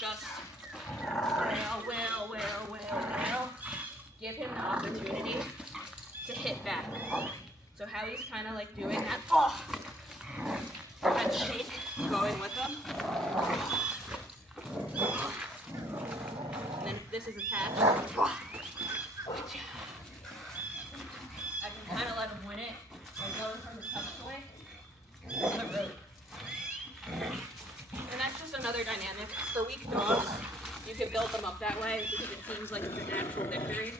just will. Give him the opportunity to hit back. So Howie's kind of like doing that, that shake, going with him. And then if this is attached, I can kind of let him win it by going from the touch toy to the rope. And that's just another dynamic. For weak dogs, you can build them up that way because it seems like it's an actual victory.